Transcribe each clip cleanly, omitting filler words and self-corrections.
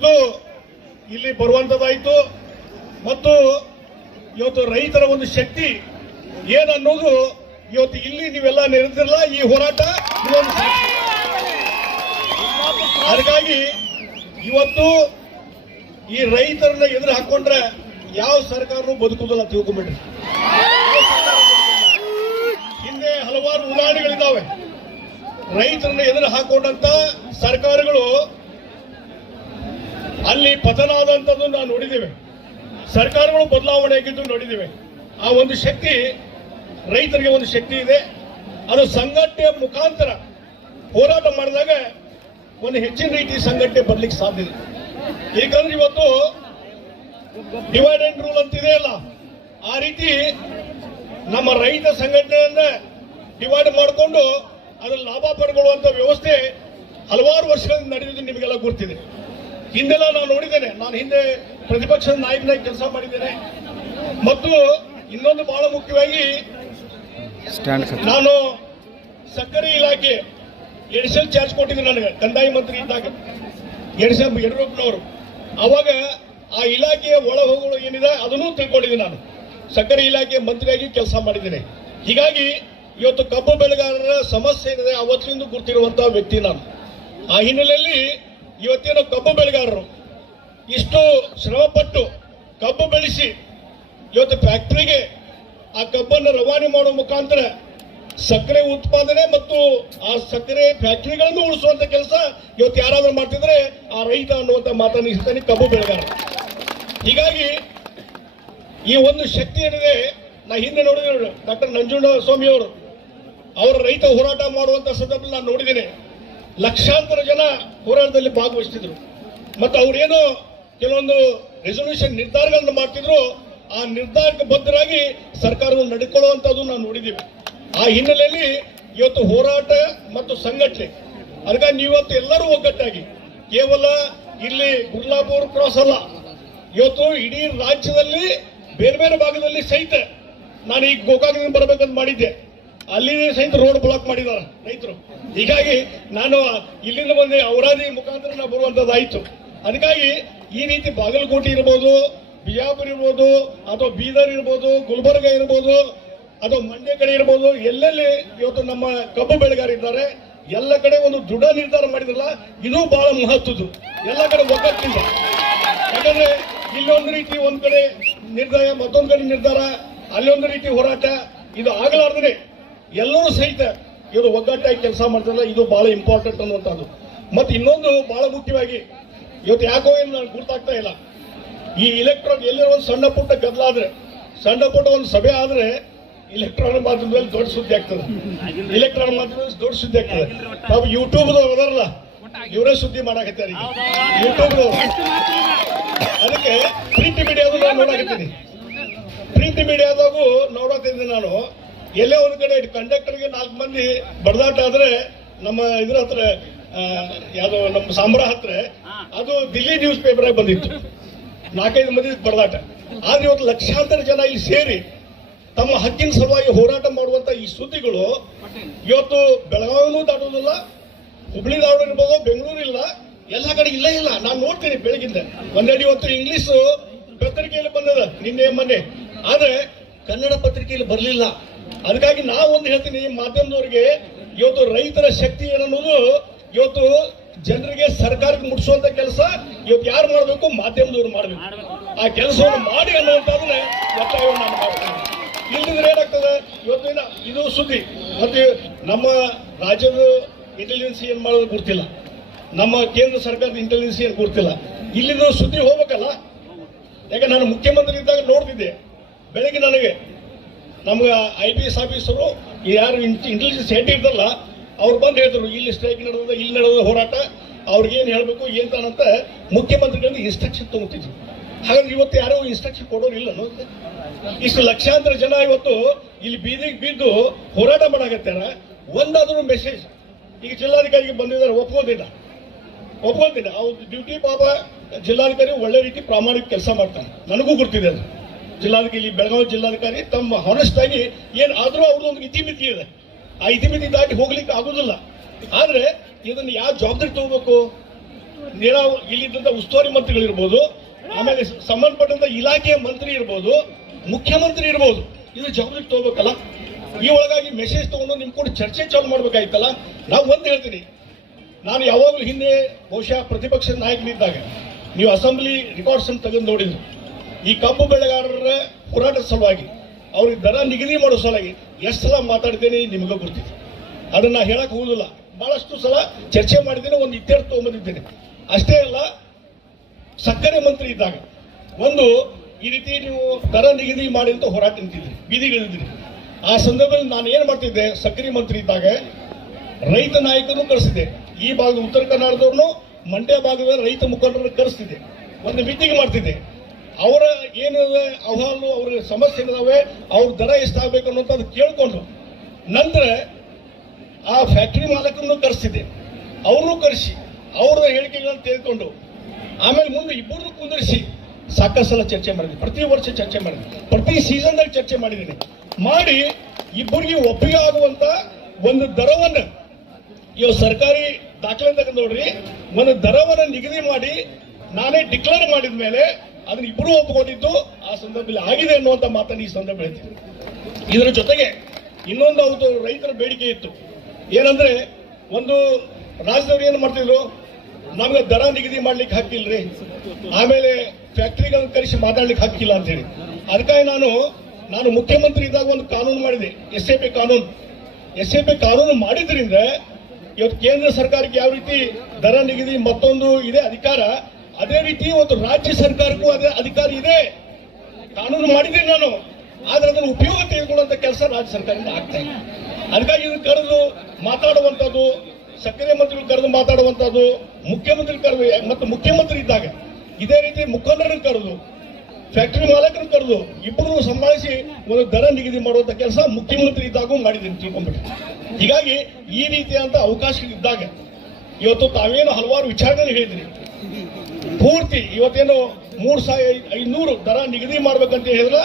ಇವತ್ತು ಇಲ್ಲಿ ಬರುವಂತದ್ದಾಯಿತು ಮತ್ತು ಇವತ್ತು ರೈತರ ಒಂದು ಶಕ್ತಿ ಏನನ್ನೋದು ಇವತ್ತು ಇಲ್ಲಿ ನೀವೆಲ್ಲ ನೆರೆದಿರಲ್ಲ ಈ ಹೋರಾಟ ಅದಕ್ಕಾಗಿ ಇವತ್ತು ಈ ರೈತರನ್ನ ಎದುರು ಹಾಕೊಂಡ್ರೆ ಯಾವ ಸರ್ಕಾರನೂ ಬದುಕುವುದಿಲ್ಲ ತಿಳ್ಕೊಂಡ್ಬಿಟ್ರಿ. ಹಿಂದೆ ಹಲವಾರು ಉದಾಹರಣೆಗಳಿದ್ದಾವೆ. ರೈತರನ್ನ ಎದುರು ಹಾಕೊಂಡಂತ ಸರ್ಕಾರಗಳು ಅಲ್ಲಿ ಪತನ ಆದಂತದ್ದು ನಾವು ನೋಡಿದ್ದೇವೆ. ಸರ್ಕಾರಗಳು ಬದಲಾವಣೆ ಆಗಿದ್ದು ನೋಡಿದ್ದೇವೆ. ಆ ಒಂದು ಶಕ್ತಿ ರೈತರಿಗೆ ಒಂದು ಶಕ್ತಿ ಇದೆ. ಅದು ಸಂಘಟನೆಯ ಮುಖಾಂತರ ಹೋರಾಟ ಮಾಡಿದಾಗ ಒಂದು ಹೆಚ್ಚಿನ ರೀತಿ ಸಂಘಟನೆ ಬರ್ಲಿಕ್ಕೆ ಸಾಧ್ಯ ಇದೆ. ಏಕೆಂದ್ರೆ ಇವತ್ತು ಡಿವೈಡ್ ಅಂಡ್ ರೂಲ್ ಅಂತಿದೆ ಅಲ್ಲ, ಆ ರೀತಿ ನಮ್ಮ ರೈತ ಸಂಘಟನೆಯನ್ನ ಡಿವೈಡ್ ಮಾಡಿಕೊಂಡು ಅದರ ಲಾಭ ಪಡ್ಕೊಳ್ಳುವಂತ ವ್ಯವಸ್ಥೆ ಹಲವಾರು ವರ್ಷಗಳಿಂದ ನಡೆಯುವುದು ನಿಮಗೆಲ್ಲ ಗೊತ್ತಿದೆ. ಹಿಂದೆಲ್ಲ ನಾನು ನೋಡಿದ್ದೇನೆ. ನಾನು ಹಿಂದೆ ಪ್ರತಿಪಕ್ಷದ ನಾಯಕನಾಗಿ ಕೆಲಸ ಮಾಡಿದ್ದೇನೆ. ಮತ್ತು ಇನ್ನೊಂದು ಬಹಳ ಮುಖ್ಯವಾಗಿ ನಾನು ಸಕ್ಕರೆ ಇಲಾಖೆ ಎಡಿಷನಲ್ ಚಾರ್ಜ್ ಕೊಟ್ಟಿದ್ದೆ ನನಗೆ ಕಂದಾಯ ಮಂತ್ರಿ ಇದ್ದಾಗ ಯಡಿಯೂರಪ್ಪನವರು. ಅವಾಗ ಆ ಇಲಾಖೆಯ ಒಳ ಹೋಗುಗಳು ಏನಿದೆ ಅದನ್ನು ತಿಳ್ಕೊಂಡಿದ್ದೀನಿ. ನಾನು ಸಕ್ಕರೆ ಇಲಾಖೆ ಮಂತ್ರಿಯಾಗಿ ಕೆಲಸ ಮಾಡಿದ್ದೇನೆ. ಹೀಗಾಗಿ ಇವತ್ತು ಕಬ್ಬು ಬೆಳೆಗಾರರ ಸಮಸ್ಯೆ ಏನಿದೆ ಅವತ್ತಿನಿಂದ ಗುರ್ತಿರುವಂತಹ ವ್ಯಕ್ತಿ ನಾನು. ಆ ಹಿನ್ನೆಲೆಯಲ್ಲಿ ಇವತ್ತೇನು ಕಬ್ಬು ಬೆಳೆಗಾರರು ಇಷ್ಟು ಶ್ರಮಪಟ್ಟು ಕಬ್ಬು ಬೆಳೆಸಿ ಇವತ್ತು ಫ್ಯಾಕ್ಟರಿಗೆ ಆ ಕಬ್ಬನ್ನು ರವಾನೆ ಮಾಡುವ ಮುಖಾಂತರ ಸಕ್ಕರೆ ಉತ್ಪಾದನೆ ಮತ್ತು ಆ ಸಕ್ಕರೆ ಫ್ಯಾಕ್ಟರಿಗಳನ್ನು ಉಳಿಸುವಂತ ಕೆಲಸ ಇವತ್ತು ಯಾರಾದ್ರೂ ಮಾಡ್ತಿದ್ರೆ ಆ ರೈತ ಅನ್ನುವಂತ ಮಾತನ್ನು ಇರ್ತಾನೆ ಕಬ್ಬು ಬೆಳೆಗಾರ. ಹೀಗಾಗಿ ಈ ಒಂದು ಶಕ್ತಿ ಏನಿದೆ, ನಾ ಹಿಂದೆ ನೋಡಿದ್ರೆ ಡಾಕ್ಟರ್ ನಂಜುಂಡಸ್ವಾಮಿ ಅವರ ರೈತ ಹೋರಾಟ ಮಾಡುವಂತ ಸಂದರ್ಭದಲ್ಲಿ ನಾನು ನೋಡಿದ್ದೇನೆ. ಲಕ್ಷಾಂತರ ಜನ ಹೋರಾಟದಲ್ಲಿ ಭಾಗವಹಿಸ್ತಿದ್ರು ಮತ್ತು ಅವರೇನೋ ಕೆಲವೊಂದು ರೆಸೊಲ್ಯೂಷನ್ ನಿರ್ಧಾರಗಳನ್ನು ಮಾಡ್ತಿದ್ರು. ಆ ನಿರ್ಧಾರಕ್ಕೆ ಬದ್ಧರಾಗಿ ಸರ್ಕಾರವನ್ನು ನಡ್ಕೊಳ್ಳುವಂತದ್ದು ನಾವು ನೋಡಿದ್ದೀವಿ. ಆ ಹಿನ್ನೆಲೆಯಲ್ಲಿ ಇವತ್ತು ಹೋರಾಟ ಮತ್ತು ಸಂಘಟನೆ ಅದಕ್ಕಾಗಿ ನೀವತ್ತು ಎಲ್ಲರೂ ಒಗ್ಗಟ್ಟಾಗಿ ಕೇವಲ ಇಲ್ಲಿ ಗುರ್ಲಾಪುರ ಕ್ರಾಸ್ ಅಲ್ಲ, ಇವತ್ತು ಇಡೀ ರಾಜ್ಯದಲ್ಲಿ ಬೇರೆ ಬೇರೆ ಭಾಗದಲ್ಲಿ ಸಹಿತ ನಾನು ಈಗ ಗೋಕಾಕದಿಂದ ಬರಬೇಕಂತ ಮಾಡಿದ್ದೆ. ಅಲ್ಲಿ ಸಹಿತ ರೋಡ್ ಬ್ಲಾಕ್ ಮಾಡಿದಾರೆ ರೈತರು. ಹೀಗಾಗಿ ನಾನು ಇಲ್ಲಿಂದ ಬಂದು ಔರಾದಿ ಮುಖಾಂತರ ನಾವು ಬರುವಂತದ್ದಾಯ್ತು. ಅದಕ್ಕಾಗಿ ಈ ರೀತಿ ಬಾಗಲಕೋಟೆ ಇರ್ಬೋದು, ಬಿಜಾಪುರ ಇರ್ಬೋದು, ಅಥವಾ ಬೀದರ್ ಇರ್ಬೋದು, ಗುಲ್ಬರ್ಗ ಇರ್ಬೋದು, ಅಥವಾ ಮಂಡ್ಯ ಕಡೆ ಇರ್ಬೋದು, ಎಲ್ಲೆಲ್ಲಿ ಇವತ್ತು ನಮ್ಮ ಕಬ್ಬು ಬೆಳೆಗಾರಿದ್ದಾರೆ ಎಲ್ಲ ಕಡೆ ಒಂದು ದೃಢ ನಿರ್ಧಾರ ಮಾಡಿದ್ರಲ್ಲ, ಇದು ಬಹಳ ಮಹತ್ವದ್ದು. ಎಲ್ಲ ಕಡೆ ಒಗ್ಗಟ್ಟಿಂದ, ಯಾಕಂದ್ರೆ ಇಲ್ಲೊಂದು ರೀತಿ ಒಂದ್ ಕಡೆ ನಿರ್ಧಾರ, ಮತ್ತೊಂದು ಕಡೆ ನಿರ್ಧಾರ, ಅಲ್ಲೊಂದು ರೀತಿ ಹೋರಾಟ, ಇದು ಆಗಲಾರ್ದೇ ಎಲ್ಲರೂ ಸಹಿತ ಇವರು ಒಗ್ಗಟ್ಟಾಗಿ ಕೆಲಸ ಮಾಡ್ತಾರಲ್ಲ, ಇದು ಬಹಳ ಇಂಪಾರ್ಟೆಂಟ್ ಅನ್ನುವಂಥದ್ದು. ಮತ್ತೆ ಇನ್ನೊಂದು ಬಹಳ ಮುಖ್ಯವಾಗಿ ಇವತ್ತು ಯಾಕೋ ಏನು ನನಗೆ ಗುರ್ತಾಗ್ತಾ ಇಲ್ಲ, ಈ ಇಲೆಕ್ಟ್ರಾನ್ ಎಲ್ಲರೂ ಒಂದು ಸಣ್ಣ ಪುಟ್ಟ ಗದ್ದಲಾದ್ರೆ, ಸಣ್ಣ ಪುಟ್ಟ ಒಂದು ಸಭೆ ಆದ್ರೆ ಇಲೆಕ್ಟ್ರಾನ್ ಮಾಧ್ಯಮದಲ್ಲಿ ದೊಡ್ಡ ಸುದ್ದಿ ಆಗ್ತದೆ. ಇಲೆಕ್ಟ್ರಾನ್ ಮಾಧ್ಯಮದಲ್ಲಿ ದೊಡ್ಡ ಸುದ್ದಿ ಆಗ್ತದೆ. ನಾವು ಯೂಟ್ಯೂಬ್ ಅದರಲ್ಲ, ಇವರೇ ಸುದ್ದಿ ಮಾಡಾಕತ್ತಾರೆ ಯೂಟ್ಯೂಬ್. ಅದಕ್ಕೆ ಪ್ರಿಂಟ್ ಮೀಡಿಯಾದ ನಾನು ನೋಡಾಕತ್ತೀನಿ. ಪ್ರಿಂಟ್ ಮೀಡಿಯಾದಾಗೂ ನೋಡಾಕತ್ತಿದ್ದೆ ನಾನು. ಎಲ್ಲೇ ಒಂದ್ ಕಡೆ ಕಂಡಕ್ಟರ್ಗೆ 4 ಮಂದಿ ಬಡದಾಟ ಆದ್ರೆ ನಮ್ಮ ಇದ್ರ ಹತ್ರ ಯಾವ್ದೋ ನಮ್ಮ ಸಾಂಬ್ರಾ ಹತ್ರ ಅದು ದಿಲ್ಲಿ ನ್ಯೂಸ್ ಪೇಪರ್ ಆಗಿ ಬಂದಿತ್ತು, 4-5 ಮಂದಿ ಬಡದಾಟ. ಆದ್ರೆ ಇವತ್ತು ಲಕ್ಷಾಂತರ ಜನ ಇಲ್ಲಿ ಸೇರಿ ತಮ್ಮ ಹಕ್ಕಿನ ಸಲುವಾಗಿ ಹೋರಾಟ ಮಾಡುವಂತ ಈ ಸುದ್ದಿಗಳು ಇವತ್ತು ಬೆಳಗಾವಿನೂ ದಾಟೋದಿಲ್ಲ, ಹುಬ್ಳಿ ಧಾರವಾಡ ಇರ್ಬೋದು, ಬೆಂಗಳೂರು ಇಲ್ಲ, ಎಲ್ಲ ಕಡೆ ಇಲ್ಲ. ನಾನು ನೋಡ್ತೀನಿ ಬೆಳಗಿಂದ ಒಂದೆರಡು ಇವತ್ತು ಇಂಗ್ಲಿಷ್ ಪತ್ರಿಕೆಯಲ್ಲಿ ಬಂದದ ನಿನ್ನೆ ಮೊನ್ನೆ, ಆದ್ರೆ ಕನ್ನಡ ಪತ್ರಿಕೆಯಲ್ಲಿ ಬರಲಿಲ್ಲ. ಅದಕ್ಕಾಗಿ ನಾವು ಒಂದು ಹೇಳ್ತೀನಿ ಮಾಧ್ಯಮದವರಿಗೆ, ಇವತ್ತು ರೈತರ ಶಕ್ತಿ ಏನನ್ನೋದು ಇವತ್ತು ಜನರಿಗೆ ಸರ್ಕಾರಕ್ಕೆ ಮುಟ್ಟಿಸುವಂತ ಕೆಲಸ ಇವತ್ತು ಯಾರು ಮಾಡಬೇಕು? ಮಾಧ್ಯಮದವರು ಮಾಡಬೇಕು. ಆ ಕೆಲಸವನ್ನು ಮಾಡಿ ಅನ್ನುವಂಥದ್ದನ್ನ ಒತ್ತಾಯವನ್ನು ನಾನು ಮಾಡ್ತೀನಿ. ಇಲ್ಲಿದ್ರೆ ಏನಾಗ್ತದೆ ಇವತ್ತಿನ ಇದು ಸುದ್ದಿ ಮತ್ತೆ ನಮ್ಮ ರಾಜ್ಯದ ಇಂಟೆಲಿಜೆನ್ಸಿ ಏನ್ ಮಾಡೋದು ಗೊತ್ತಿಲ್ಲ, ನಮ್ಮ ಕೇಂದ್ರ ಸರ್ಕಾರದ ಇಂಟೆಲಿಜೆನ್ಸಿ ಏನ್ ಗೊತ್ತಿಲ್ಲ. ಇಲ್ಲಿಂದ ಸುದ್ದಿ ಹೋಗ್ಬೇಕಲ್ಲ. ಯಾಕೆ ನಾನು ಮುಖ್ಯಮಂತ್ರಿ ಇದ್ದಾಗ ನೋಡ್ತಿದ್ದೆ, ಬೆಳಗ್ಗೆ ನನಗೆ ನಮ್ಗೆ IPS ಆಫೀಸರು ಯಾರು ಇಂಟೆಲಿಜೆನ್ಸ್ ಹೆಡ್ ಇರ್ತಾರಲ್ಲ ಅವ್ರು ಬಂದು ಹೇಳಿದ್ರು ಇಲ್ಲಿ ಸ್ಟ್ರೈಕ್ ನಡೆದ, ಇಲ್ಲಿ ನಡೆದ ಹೋರಾಟ, ಅವ್ರಿಗೇನು ಹೇಳಬೇಕು ಏನಂತ ಮುಖ್ಯಮಂತ್ರಿಗಳಿಂದ ಇನ್ಸ್ಟ್ರಕ್ಷನ್ ತಗೋತಿದ್ರು. ಹಾಗಾದ್ರೆ ಇವತ್ತು ಯಾರೋ ಇನ್ಸ್ಟ್ರಕ್ಷನ್ ಕೊಡೋರಿಲ್ಲ. ಇಷ್ಟು ಲಕ್ಷಾಂತರ ಜನ ಇವತ್ತು ಇಲ್ಲಿ ಬೀದಿಗೆ ಬಿದ್ದು ಹೋರಾಟ ಮಾಡಾಕತ್ತಾರ. ಒಂದಾದ್ರೂ ಮೆಸೇಜ್ ಈಗ ಜಿಲ್ಲಾಧಿಕಾರಿಗೆ ಬಂದಿದ್ದಾರೆ, ಒಪ್ಕೋದಿಲ್ಲ. ಅವ್ರ ಡ್ಯೂಟಿ ಪಾಪ ಜಿಲ್ಲಾಧಿಕಾರಿ ಒಳ್ಳೆ ರೀತಿ ಪ್ರಾಮಾಣಿಕ ಕೆಲಸ ಮಾಡ್ತಾನೆ, ನನಗೂ ಗೊತ್ತಿದೆ ಅದು. ಜಿಲ್ಲಾಧಿಕಾರಿ ಇಲ್ಲಿ ಬೆಳಗಾವಿ ಜಿಲ್ಲಾಧಿಕಾರಿ ತಮ್ಮ ಹಾನೆಸ್ಟ್ ಆಗಿ ಏನ್ ಆದ್ರೂ ಅವ್ರದ್ದೊಂದು ಇತಿಮಿತಿ ಇದೆ, ಆ ಇತಿಮಿತಿ ದಾಟಿ ಹೋಗ್ಲಿಕ್ಕೆ ಆಗುದಿಲ್ಲ. ಆದ್ರೆ ಇದನ್ನ ಯಾವ ಜವಾಬ್ದಾರಿ ತಗೋಬೇಕು? ಇಲ್ಲಿದ್ದಂತ ಉಸ್ತುವಾರಿ ಮಂತ್ರಿಗಳಿರ್ಬೋದು, ಆಮೇಲೆ ಸಂಬಂಧಪಟ್ಟಂತ ಇಲಾಖೆಯ ಮಂತ್ರಿ ಇರ್ಬೋದು, ಮುಖ್ಯಮಂತ್ರಿ ಇರ್ಬೋದು, ಇದು ಜವಾಬ್ದಾರಿ ತಗೋಬೇಕಲ್ಲ. ಈ ಒಳಗಾಗಿ ಮೆಸೇಜ್ ತಗೊಂಡು ನಿಮ್ ಕೂಡ ಚರ್ಚೆ ಚಾಲು ಮಾಡ್ಬೇಕಾಯ್ತಲ್ಲ. ನಾವು ಒಂದು ಹೇಳ್ತೀನಿ, ನಾನು ಯಾವಾಗಲೂ ಹಿಂದೆ ಬಹುಶಃ ಪ್ರತಿಪಕ್ಷದ ನಾಯಕನಿದ್ದಾಗ ನೀವು ಅಸೆಂಬ್ಲಿ ರೆಕಾರ್ಡ್ಸ್ ಅನ್ನು ತೆಗೆದು ನೋಡಿದ್ರು, ಈ ಕಬ್ಬು ಬೆಳೆಗಾರರ ಹೋರಾಟದ ಸಲುವಾಗಿ ಅವ್ರಿಗೆ ದರ ನಿಗದಿ ಮಾಡೋ ಸಲುವಾಗಿ ಎಷ್ಟು ಸಲ ಮಾತಾಡಿದ್ದೇನೆ ನಿಮಗೂ ಗೊತ್ತಿದೆ. ಅದನ್ನ ಹೇಳಕ್ ಹೋಗುದಿಲ್ಲ, ಬಹಳಷ್ಟು ಸಲ ಚರ್ಚೆ ಮಾಡಿದ್ದೇನೆ, ಒಂದು ಇತ್ಯರ್ಥ ತಗೊಂಡ್ಬಂದಿದ್ದೇನೆ. ಅಷ್ಟೇ ಅಲ್ಲ, ಸಕ್ಕರೆ ಮಂತ್ರಿ ಇದ್ದಾಗ ಒಂದು ಈ ರೀತಿ ನೀವು ದರ ನಿಗದಿ ಮಾಡಿ ಅಂತ ಹೋರಾಟ ನಿಂತಿದ್ರಿ, ಬೀದಿಗಳಿದ್ರಿ. ಆ ಸಂದರ್ಭದಲ್ಲಿ ನಾನು ಏನ್ ಮಾಡ್ತಿದ್ದೆ, ಸಕ್ಕರೆ ಮಂತ್ರಿ ಇದ್ದಾಗ ರೈತ ನಾಯಕರನ್ನು ಕರೆಸಿದೆ, ಈ ಭಾಗದ ಉತ್ತರ ಕರ್ನಾಟಕದವ್ರನ್ನು, ಮಂಡ್ಯ ಭಾಗದ ರೈತ ಮುಖಂಡರನ್ನು ಕರೆಸ್ತಿದ್ದೆ, ಒಂದು ಮೀಟಿಂಗ್ ಮಾಡ್ತಿದ್ದೆ. ಅವರ ಏನಿದೆ ಅಹವಾಲು, ಅವ್ರ ಸಮಸ್ಯೆ ಏನಿದಾವೆ, ಅವ್ರ ದರ ಎಷ್ಟಾಗಬೇಕು ಅನ್ನೋದು ಕೇಳ್ಕೊಂಡು ನಂತರ ಆ ಫ್ಯಾಕ್ಟರಿ ಮಾಲಕರನ್ನು ಕರೆಸ್ತಿದ್ದೆ. ಅವ್ರನ್ನೂ ಕರೆಸಿ ಅವ್ರ ಹೇಳಿಕೆಗಳನ್ನು ತೆಗೆದುಕೊಂಡು ಆಮೇಲೆ ಮುಂದೆ ಇಬ್ಬರನ್ನು ಕುಂದಿರಿಸಿ ಸಾಕಷ್ಟು ಸಲ ಚರ್ಚೆ ಮಾಡಿದ್ವಿ. ಪ್ರತಿ ವರ್ಷ ಚರ್ಚೆ ಮಾಡಿದ್ವಿ, ಪ್ರತಿ ಸೀಸನ್ದಲ್ಲಿ ಚರ್ಚೆ ಮಾಡಿದ್ದೀನಿ. ಮಾಡಿ ಇಬ್ಬರಿಗೆ ಒಪ್ಪಿಗೆ ಆಗುವಂತ ಒಂದು ದರವನ್ನು, ಇವಾಗ ಸರ್ಕಾರಿ ದಾಖಲೆ ತೆಗೆದು ನೋಡ್ರಿ, ಒಂದು ದರವನ್ನು ನಿಗದಿ ಮಾಡಿ ನಾನೇ ಡಿಕ್ಲೇರ್ ಮಾಡಿದ ಮೇಲೆ ಅದನ್ನ ಇಬ್ಬರು ಒಪ್ಪಿಕೊಂಡಿದ್ದು ಆ ಸಂದರ್ಭದಲ್ಲಿ ಆಗಿದೆ ಅನ್ನುವಂತ ಮಾತನ್ನು ಈ ಸಂದರ್ಭ ಹೇಳ್ತೀನಿ. ಇದರ ಜೊತೆಗೆ ಇನ್ನೊಂದು ಅವ್ರದ್ದು ರೈತರ ಬೇಡಿಕೆ ಇತ್ತು, ಏನಂದ್ರೆ ಒಂದು ರಾಜ್ಯದವ್ರು ಏನು ಮಾಡ್ತಿದ್ರು, ನಮ್ಗೆ ದರ ನಿಗದಿ ಮಾಡ್ಲಿಕ್ಕೆ ಹಾಕಿಲ್ರಿ, ಆಮೇಲೆ ಫ್ಯಾಕ್ಟರಿಗಳನ್ನ ಕರೆಸಿ ಮಾತಾಡ್ಲಿಕ್ಕೆ ಹಾಕಿಲ್ಲ ಅಂತ ಹೇಳಿ. ಅದಕ್ಕಾಗಿ ನಾನು ಮುಖ್ಯಮಂತ್ರಿ ಇದ್ದಾಗ ಒಂದು ಕಾನೂನು ಮಾಡಿದೆ, SAP ಕಾನೂನು. SAP ಕಾನೂನು ಮಾಡಿದ್ರಿಂದ ಇವತ್ತು ಕೇಂದ್ರ ಸರ್ಕಾರಕ್ಕೆ ಯಾವ ರೀತಿ ದರ ನಿಗದಿ ಮತ್ತೊಂದು ಇದೆ ಅಧಿಕಾರ, ಅದೇ ರೀತಿ ಇವತ್ತು ರಾಜ್ಯ ಸರ್ಕಾರಕ್ಕೂ ಅದೇ ಅಧಿಕಾರ ಇದೆ. ಕಾನೂನು ಮಾಡಿದ್ದೀನಿ ನಾನು, ಆದ್ರೆ ಅದನ್ನು ಉಪಯೋಗ ತೆಗೆದುಕೊಳ್ಳುವಂತ ಕೆಲಸ ರಾಜ್ಯ ಸರ್ಕಾರದಿಂದ ಆಗ್ತಾ ಇಲ್ಲ. ಅದಕ್ಕಾಗಿ ಇದನ್ನು ಕರೆದು ಮಾತಾಡುವಂಥದ್ದು, ಸಕ್ಕರೆ ಮಂತ್ರಿಗಳು ಕರೆದು ಮಾತಾಡುವಂಥದ್ದು, ಮುಖ್ಯಮಂತ್ರಿ ಕರೆದು, ಮತ್ತು ಮುಖ್ಯಮಂತ್ರಿ ಇದ್ದಾಗ ಇದೇ ರೀತಿ ಮುಖಂಡರನ್ನು ಕರೆದು, ಫ್ಯಾಕ್ಟರಿ ಮಾಲಕರನ್ನು ಕರೆದು ಇಬ್ಬರು ಸಂಭಾಳಿಸಿ ಒಂದು ದರ ನಿಗದಿ ಮಾಡುವಂತ ಕೆಲಸ ಮುಖ್ಯಮಂತ್ರಿ ಇದ್ದಾಗೂ ಮಾಡಿದ್ದೀನಿ, ತಿಳ್ಕೊಂಡ್ಬಿಟ್ಟು. ಹೀಗಾಗಿ ಈ ರೀತಿಯಾದಂತ ಅವಕಾಶ ಇದ್ದಾಗ ಇವತ್ತು ತಾವೇನು ಹಲವಾರು ವಿಚಾರಗಳನ್ನು ಹೇಳಿದ್ರಿ, ಪೂರ್ತಿ ಇವತ್ತೇನು 3500 ದರ ನಿಗದಿ ಮಾಡ್ಬೇಕಂತ ಹೇಳಿದ್ರೆ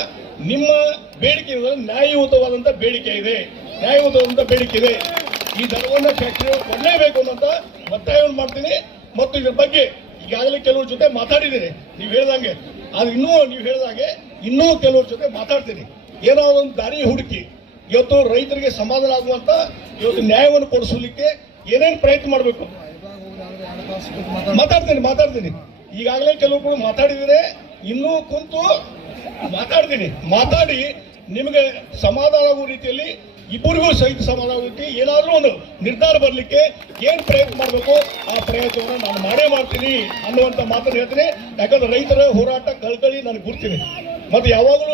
ನಿಮ್ಮ ಬೇಡಿಕೆ ನ್ಯಾಯಯುತವಾದಂತ ಬೇಡಿಕೆ ಇದೆ, ನ್ಯಾಯಯುತವಾದಂತ ಬೇಡಿಕೆ ಇದೆ. ಈ ದರವನ್ನ ಫ್ಯಾಕ್ಟರಿ ಕೊಡಲೇಬೇಕು ಅನ್ನೋಂತ ಒತ್ತಾಯವನ್ನು ಮಾಡ್ತೀನಿ. ಮತ್ತು ಇದ್ರ ಬಗ್ಗೆ ಈಗಾಗಲೇ ಕೆಲವ್ರ ಜೊತೆ ಮಾತಾಡಿದ್ದೀನಿ, ನೀವು ಹೇಳ್ದಂಗೆ. ಅದು ನೀವು ಹೇಳಿದಾಗೆ ಇನ್ನೂ ಕೆಲವ್ರ ಜೊತೆ ಮಾತಾಡ್ತೀನಿ. ಏನೋ ಒಂದು ದಾರಿ ಹುಡುಕಿ ಇವತ್ತು ರೈತರಿಗೆ ಸಮಾಧಾನ ಆಗುವಂತ ಇವತ್ತು ನ್ಯಾಯವನ್ನು ಕೊಡಿಸಲಿಕ್ಕೆ ಏನೇನು ಪ್ರಯತ್ನ ಮಾಡಬೇಕು ಮಾತಾಡ್ತೀನಿ. ಈಗಾಗಲೇ ಕೆಲವರು ಮಾತಾಡಿದರೆ ಇನ್ನೂ ಕುಂತು ಮಾತಾಡಿ ನಿಮಗೆ ಸಮಾಧಾನ ಆಗುವ ರೀತಿಯಲ್ಲಿ, ಇಬ್ಬರಿಗೂ ಸಹಿತ ಸಮಾಧಾನ ಆಗುವ ರೀತಿ ಏನಾದ್ರೂ ಒಂದು ನಿರ್ಧಾರ ಬರಲಿಕ್ಕೆ ಏನ್ ಪ್ರಯತ್ನ ಮಾಡಬೇಕು ಆ ಪ್ರಯತ್ನವನ್ನು ನಾನು ಮಾಡೇ ಮಾಡ್ತೀನಿ ಅನ್ನುವಂತ ಮಾತನ್ನು ಹೇಳ್ತೀನಿ. ಯಾಕಂದ್ರೆ ರೈತರ ಹೋರಾಟ ಕಳ್ಕಳಿ ನನಗೆ ಗುರ್ತೀನಿ. ಮತ್ತೆ ಯಾವಾಗಲೂ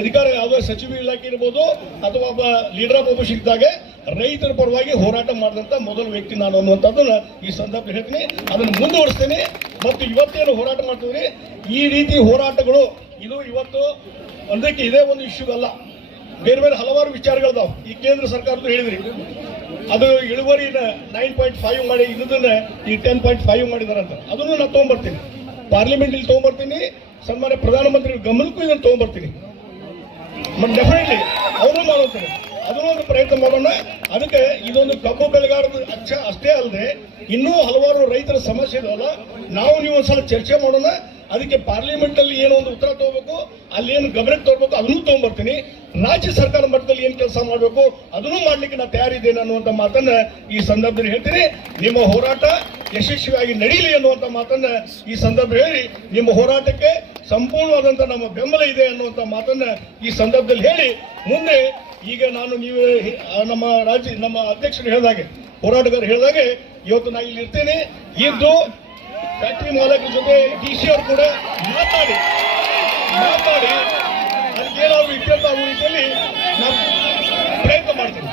ಅಧಿಕಾರ ಯಾವುದೋ ಸಚಿವ ಇಲಾಖೆ ಇರ್ಬೋದು ಅಥವಾ ಒಬ್ಬ ಲೀಡರ್ ಆಫ್ ಅಪೋಸಿಷನ್ ಇದ್ದಾಗ ರೈತರ ಪರವಾಗಿ ಹೋರಾಟ ಮಾಡಿದಂತ ಮೊದಲ ವ್ಯಕ್ತಿ ನಾನು ಅನ್ನುವಂಥದ್ದನ್ನ ಈ ಸಂದರ್ಭ ಹೇಳ್ತೀನಿ. ಅದನ್ನು ಮುಂದುವರಿಸ್ತೇನೆ. ಮತ್ತು ಇವತ್ತೇನು ಹೋರಾಟ ಮಾಡ್ತೀವಿ, ಈ ರೀತಿ ಹೋರಾಟಗಳು ಇದು ಇವತ್ತು ಒಂದಕ್ಕೆ ಇದೇ ಒಂದು ಇಶ್ಯೂ ಅಲ್ಲ, ಬೇರೆ ಬೇರೆ ಹಲವಾರು ವಿಚಾರಗಳಿದಾವೆ. ಈ ಕೇಂದ್ರ ಸರ್ಕಾರದ್ದು ಹೇಳಿದ್ರಿ, ಅದು ಇಳುವರಿನ 9.5 ಮಾಡಿ ಇದನ್ನ ಈ 10.5 ಮಾಡಿದಾರಂತ. ಅದನ್ನು ನಾನು ತಗೊಂಡ್ಬರ್ತೀನಿ, ಪಾರ್ಲಿಮೆಂಟ್ ಇಲ್ಲಿ ತಗೊಂಡ್ಬರ್ತೀನಿ, ಸನ್ಮಾನ್ಯ ಪ್ರಧಾನಮಂತ್ರಿ ಗಮನಕ್ಕೂ ಇದನ್ನು ತಗೊಂಡ್ಬರ್ತೀನಿ. ಡೆಫಿನೆಟ್ಲಿ ಅವರು ಮಾಡುತ್ತಾರೆ, ಅದನ್ನು ಒಂದು ಪ್ರಯತ್ನ ಮಾಡೋಣ. ಅದಕ್ಕೆ ಇದೊಂದು ಕಬ್ಬು ಬೆಳೆಗಾರರ ಅಷ್ಟೇ ಅಲ್ಲದೆ ಇನ್ನೂ ಹಲವಾರು ರೈತರ ಸಮಸ್ಯೆ ಇದಲ್ಲ, ನಾವು ನೀವು ಒಂದ್ಸಲ ಚರ್ಚೆ ಮಾಡೋಣ. ಅದಕ್ಕೆ ಪಾರ್ಲಿಮೆಂಟ್ ಅಲ್ಲಿ ಏನೋ ಒಂದು ಉತ್ತರ ತಗೋಬೇಕು, ಅಲ್ಲಿ ಏನು ಗಮನಕ್ಕೆ ತಗೋಬೇಕು ಅದನ್ನು ತಗೊಂಡ್ಬರ್ತೀನಿ. ರಾಜ್ಯ ಸರ್ಕಾರ ಮಟ್ಟದಲ್ಲಿ ಏನ್ ಕೆಲಸ ಮಾಡಬೇಕು ಅದನ್ನು ಮಾಡ್ಲಿಕ್ಕೆ ನಾನು ತಯಾರಿದ್ದೇನೆ ಅನ್ನುವಂತ ಮಾತನ್ನ ಈ ಸಂದರ್ಭದಲ್ಲಿ ಹೇಳ್ತೀನಿ. ನಿಮ್ಮ ಹೋರಾಟ ಯಶಸ್ವಿಯಾಗಿ ನಡೀಲಿ ಅನ್ನುವಂತ ಮಾತನ್ನ ಈ ಸಂದರ್ಭ ಹೇಳಿ, ನಿಮ್ಮ ಹೋರಾಟಕ್ಕೆ ಸಂಪೂರ್ಣವಾದಂತ ನಮ್ಮ ಬೆಂಬಲ ಇದೆ ಅನ್ನುವಂತ ಮಾತನ್ನ ಈ ಸಂದರ್ಭದಲ್ಲಿ ಹೇಳಿ, ಮುಂದೆ ಈಗ ನೀವು ನಮ್ಮ ಅಧ್ಯಕ್ಷರು ಹೇಳಿದಾಗೆ, ಹೋರಾಟಗಾರರು ಹೇಳಿದಾಗೆ ಇವತ್ತು ನಾನು ಇಲ್ಲಿ ಇರ್ತೇನೆ. ಇದ್ದು ಫ್ಯಾಕ್ಟರಿ ಮಾಲಕರ ಜೊತೆ DC ಅವರು ಕೂಡ ಮಾತಾಡಿ ಅದಕ್ಕೇನಾದ್ರು ಇತ್ಯರ್ಥ ಆಗುವ ರೀತಿಯಲ್ಲಿ ನಾನು ಪ್ರಯತ್ನ ಮಾಡ್ತೀನಿ.